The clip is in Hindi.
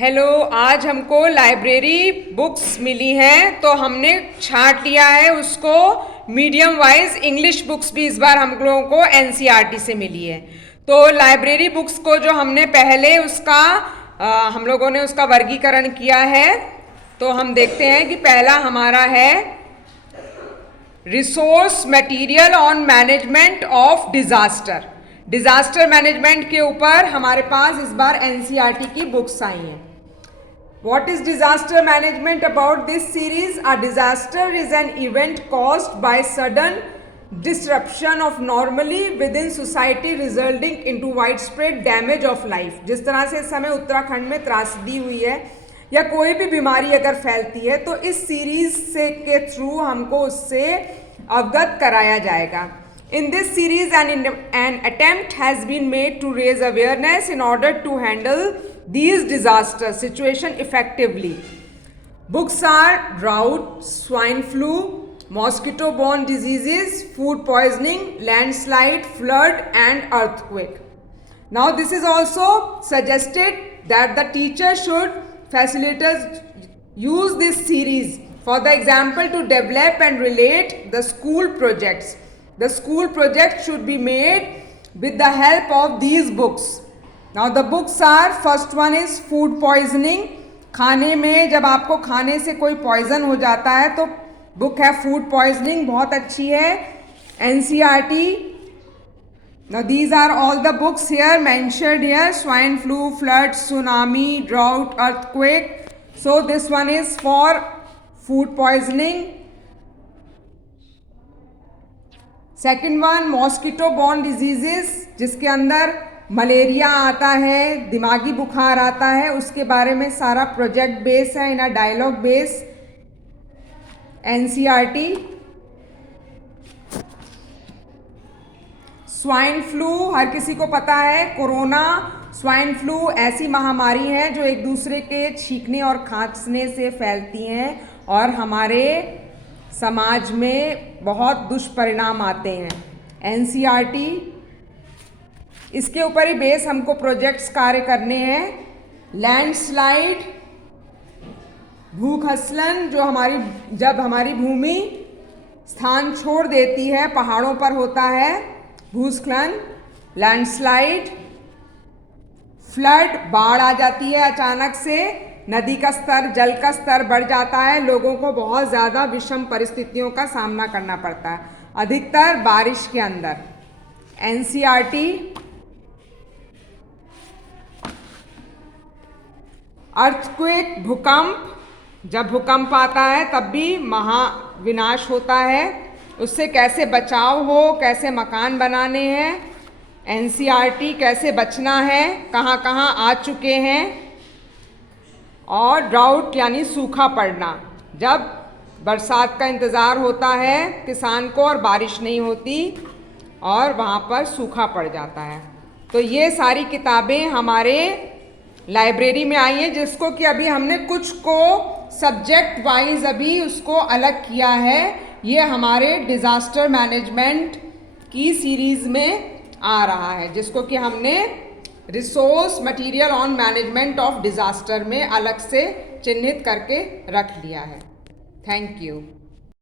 हेलो, आज हमको लाइब्रेरी बुक्स मिली हैं तो हमने छांट लिया है उसको मीडियम वाइज। इंग्लिश बुक्स भी इस बार हम लोगों को एनसीईआरटी से मिली है। तो लाइब्रेरी बुक्स को जो हमने पहले उसका हम लोगों ने उसका वर्गीकरण किया है, तो हम देखते हैं कि पहला हमारा है resource material on management of disaster. Disaster management के ऊपर हमारे पास इस बार एनसीईआरटी की बुक्स आई हैं। What is disaster management? About this series, a disaster is an event caused by sudden disruption of normally within society resulting into widespread damage of life। जिस तरह से इस समय उत्तराखंड में त्रासदी हुई है या कोई भी बीमारी अगर फैलती है तो इस सीरीज से के थ्रू हमको उससे अवगत कराया जाएगा। In this series, an attempt has been made to raise awareness in order to handle these disaster situation effectively. Books are drought, swine flu, mosquito-borne diseases, food poisoning, landslide, flood and earthquake. Now this is also suggested that the teacher should facilitators use this series for the example to develop and relate the school projects. The school project should be made with the help of these books. Now the books are, first one is food poisoning। खाने में जब आपको खाने से कोई पॉइजन हो जाता है तो बुक है फूड पॉइजनिंग, बहुत अच्छी है, NCERT. Now these are all the books here mentioned here: swine flu, flood, tsunami, drought, earthquake. So this one is for food poisoning। Second one mosquito borne diseases, जिसके अंदर मलेरिया आता है, दिमागी बुखार आता है, उसके बारे में सारा प्रोजेक्ट बेस है in a dialogue base, NCERT. Swine flu हर किसी को पता है, कोरोना स्वाइन फ्लू ऐसी महामारी है जो एक दूसरे के छींकने और खांसने से फैलती हैं और हमारे समाज में बहुत दुष्परिणाम आते हैं। एनसीईआरटी, इसके ऊपर ही बेस हमको प्रोजेक्ट्स कार्य करने हैं। लैंडस्लाइड, भूस्खलन, जो जब हमारी भूमि स्थान छोड़ देती है, पहाड़ों पर होता है भूस्खलन, लैंडस्लाइड। फ्लड, बाढ़ आ जाती है अचानक से, नदी का स्तर, जल का स्तर बढ़ जाता है, लोगों को बहुत ज़्यादा विषम परिस्थितियों का सामना करना पड़ता है, अधिकतर बारिश के अंदर, एनसीईआरटी। अर्थक्वेक, भूकंप, जब भूकंप आता है तब भी महाविनाश होता है, उससे कैसे बचाव हो, कैसे मकान बनाने हैं, एनसीईआरटी, कैसे बचना है, कहाँ कहाँ आ चुके हैं। और ड्राउट यानी सूखा पड़ना, जब बरसात का इंतज़ार होता है किसान को और बारिश नहीं होती और वहाँ पर सूखा पड़ जाता है। तो ये सारी किताबें हमारे लाइब्रेरी में आई हैं, जिसको कि अभी हमने कुछ को सब्जेक्ट वाइज अभी उसको अलग किया है। ये हमारे डिज़ास्टर मैनेजमेंट की सीरीज़ में आ रहा है, जिसको कि हमने resource material on management of disaster में अलग से चिन्हित करके रख लिया है। Thank you.